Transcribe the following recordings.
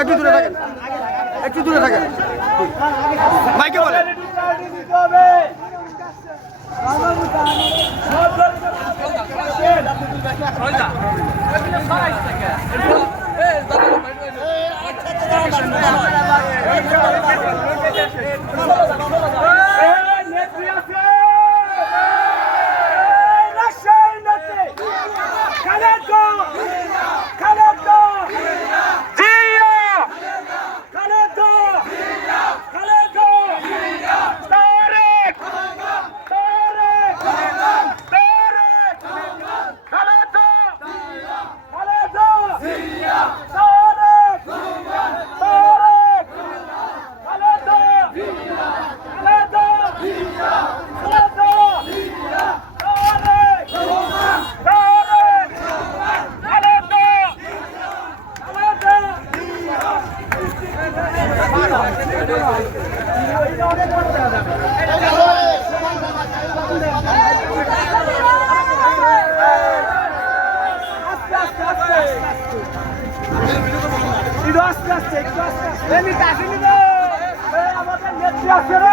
একটু দূরে থাকেন, একটু দূরে থাকেন। মাইকে বলে আমাদের নেত্রী আছে রে।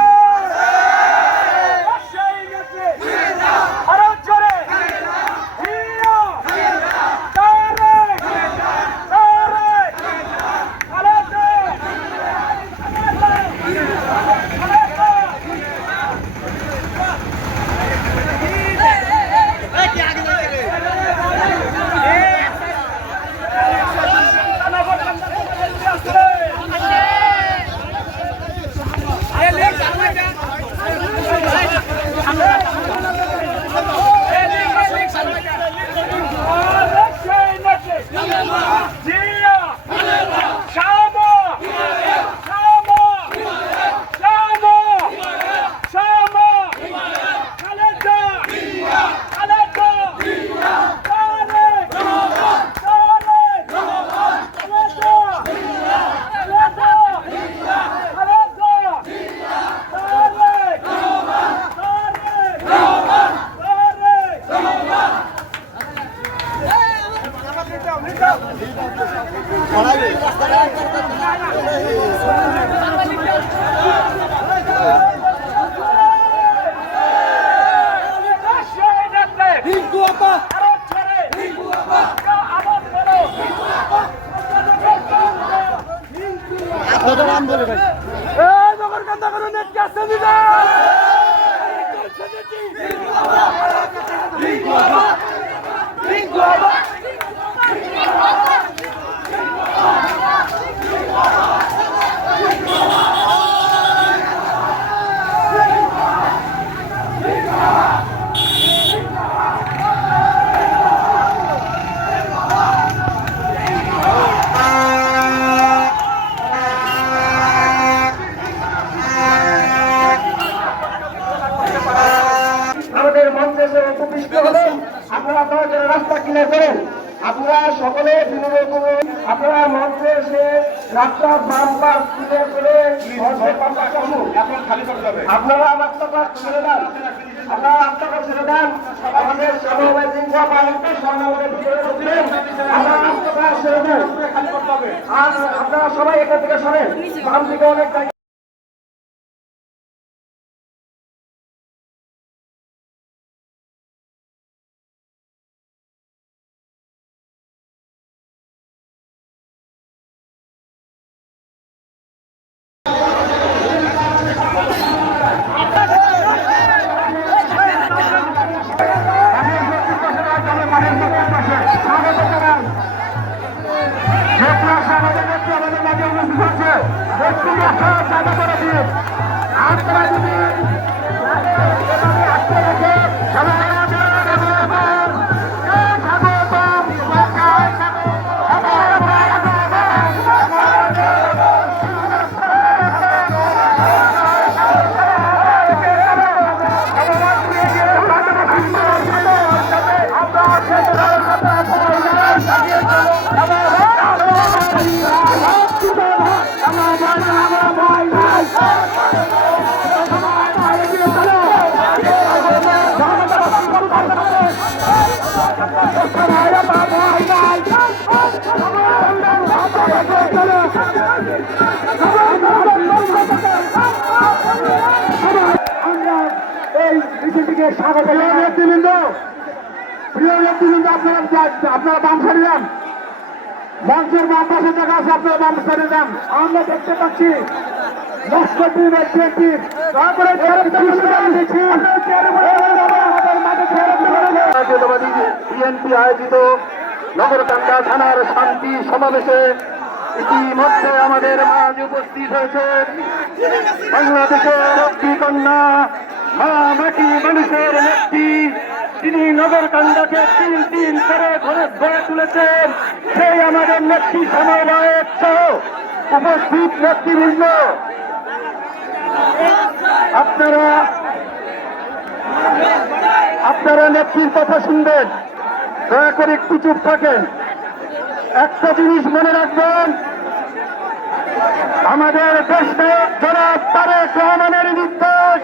রাস্তা ক্লিয়ার করেন। আপনারা সকলে আপনারা মঞ্চে এসে রাস্তা বাম পাশ ক্লিয়ার করে এখন খালি করতে হবে। আপনারা রাস্তাটা ছেড়ে দেন, আপনারা রাস্তাটা ছেড়ে দেন। আমাদের আপনারা রাস্তাটা ছেড়ে দেন, খালি করতে হবে। আর আপনারা সবাই এখান থেকে সরেন, বাম দিকে অনেক আমাদের তাকে স্বাগত। প্রিয় নেতৃবৃন্দ আপনারা বাম সারি যান, মঞ্চের বাম পাশে জায়গা আছে, আপনারা বাম সারি যান। আমরা দেখতে পাচ্ছি বিএনপি আয়োজিত নগরকান্দা থানার শান্তি সমাবেশে ইতিমধ্যে আমাদের মাঝে উপস্থিত হয়েছে বাংলাদেশের লক্ষ্মী কন্যা মা মাটি মানুষের নেত্রী, তিনি নগরকান্দাকে তিন করে গড়ে তুলেছেন সেই আমাদের নেত্রী সমবায়ের উপস্থিত নেতৃবৃন্দ। আপনারা নেত্রীর কথা শুনবেন, দয়া করে একটু চুপ থাকেন। একটা জিনিস মনে রাখবেন, আমাদের দেশ নায়ক জনাব তারেক রহমানের নির্দেশ,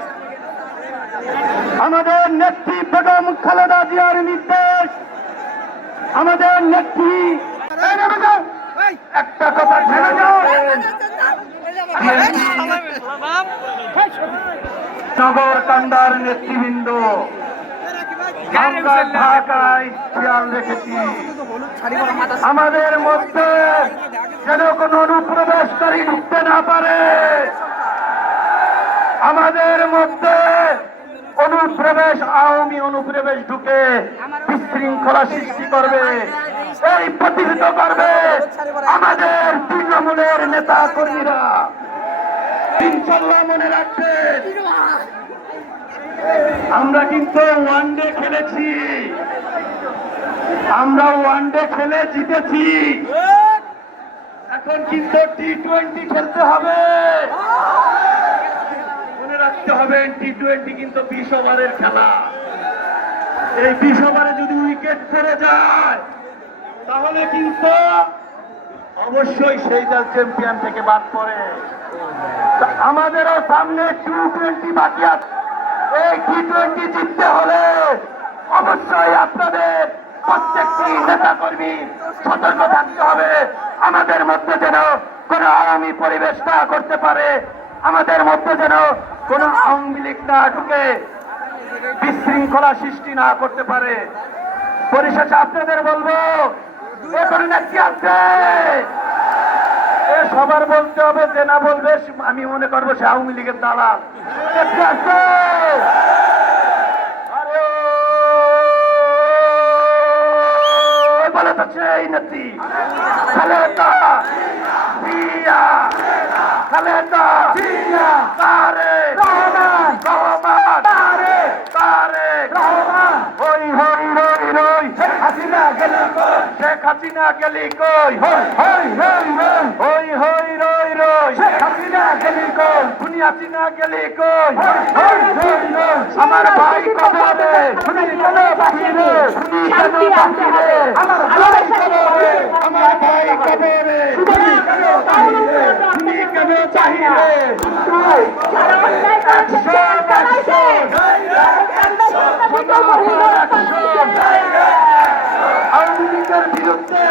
আমাদের নেত্রী বেগম খালেদা জিয়ার নির্দেশ, আমাদের নেত্রী একটা কথা ছেড়ে যাবেন, নগরকান্দার নেতৃবৃন্দ আমরা ঢাকায় খেয়াল রেখেছি আমাদের মধ্যে যেন কোন অনুপ্রবেশকারী ঢুকতে না পারে, আমাদের মধ্যে আওয়ামী অনুপ্রবেশ ঢুকে বিশৃঙ্খলা সৃষ্টি করবে, এই প্রতিহত করবে আমাদের তৃণমূলের নেতা কর্মীরা। ইনশাল্লাহ মনে রাখবেন, আমরা কিন্তু ওয়ানডে খেলেছি, আমরা ওয়ানডে খেলে জিতেছি, এখন কিন্তু টি-20 খেলতে হবে। মনে রাখতে হবে টি-20 কিন্তু 20 ওভারের খেলা, এই 20 ওভারে যদি উইকেট পড়ে যায় তাহলে কিন্তু অবশ্যই সেই দল চ্যাম্পিয়ন থেকে বাদ পড়ে। আমাদেরও সামনে টি-20 বাকি আছে, এই টি-20 জিততে হলে অবশ্যই আপনাদের প্রত্যেকটি নেতা কর্মী সতর্ক থাকতে হবে, আমাদের মধ্যে যেন কোন আওয়ামী পরিবেশ না করতে পারে, আমাদের মধ্যে যেন কোন আওয়ামী লীগ না ঢুকে বিশৃঙ্খলা সৃষ্টি না করতে পারে। পরিশেষে আপনাদের বলবো, এখন নেত্রী আছে, সবার বলতে হবে, যে না বলবে আমি মনে করবো সে আওয়ামী লীগের দালাল। নেত্রী আছে, বলে যাচ্ছে এই নেত্রী খালেদা জিয়া, খালেদা জিয়া, তারেক রহমান, তারেক রহমান, হই হই রই রই, শেখ হাসিনা গেলি কই, শেখ হাসিনা গেলি কই, হই হই রই রই, হই হই রই রই, শেখ হাসিনা গেলি কই, খুনি হাসিনা গেলি কই, হই হই রই রই, আমার ভাই কবরে, খুনি কেন বাহিরে, খুনি কেন বাহিরে, আমার ভাই কবরে, আমার ভাই কবরে, খুনি কেন বাহিরে, খুনি কেন বাহিরে, যারা অন্যায় করেছে আওয়ামী লীগের বিরুদ্ধে,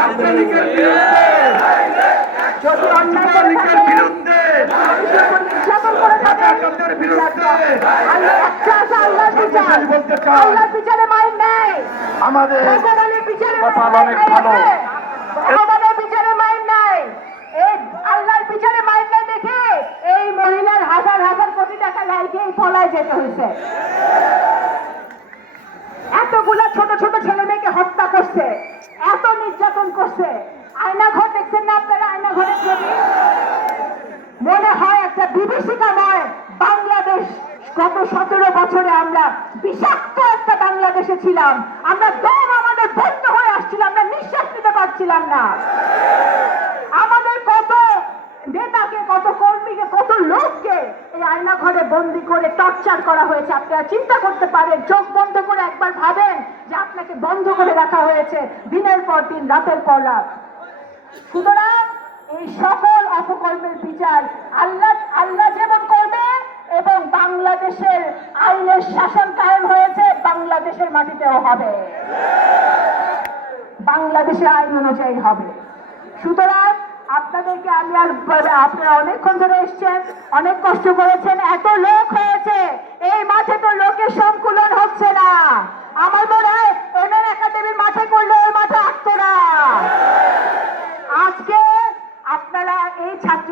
আওয়ামী লীগের বিরুদ্ধে, যদি অন্যায় লীগের বিরুদ্ধে, রাজাকারদের বিরুদ্ধে আল্লাহর বিচারে মাইন নেই, আমাদের কপাল অনেক ভালো, ভগবানের বিচারে মাইন নাই, এই আল্লাহর বিচারে মাইন নাই দেখে এই মহিলার হাজার হাজার কোটি টাকা লাইকে পলায় যেতে হয়েছে। এতগুলা ছোট ছোট ছেলে মেয়েকে হত্যা করছে, এত নির্যাতন করছে। আয়নাঘর দেখছেন না আপনারা? আয়নাঘরের ছবি মনে হয় একটা বিভীষিকাময় বাংলাদেশ। গত 17 বছরে আমরা বিষাক্ত একটা বাংলাদেশে ছিলাম, আমরা দম আমাদের বন্ধ হয়ে আসছিল, আমরা নিঃশ্বাস নিতে পারছিলাম না। আমাদের কত নেতাকে, কত কর্মীকে, কত লোককে এই আয়নাঘরে বন্দি করে টর্চার করা হয়েছে। আপনারা চিন্তা করতে পারেন, চোখ বন্ধ করে একবার ভাবেন যে আপনাকে বন্ধ করে রাখা হয়েছে দিনের পর দিন, রাতের পর রাত। সুতরাং এই সকল অপকর্মের বিচার আল্লাহ যেমন করবে এবং বাংলাদেশের আইনের শাসন কায়েম হয়েছে বাংলাদেশের মাটিতেও হবে, বাংলাদেশের আইন অনুযায়ী হবে। সুতরাং আপনাদের আপনাদেরকে আমি আর আপনারা অনেকক্ষণ ধরে এসছেন, অনেক কষ্ট করেছেন, এত লোক হয়েছে, এই মাঠে তো লোকের সংকুলন হচ্ছে না। আমার মনে হয় এমএন একাডেমির মাঠে করলে ওই মাঠে আসতো না। আজকে আপনারা এই ছাত্র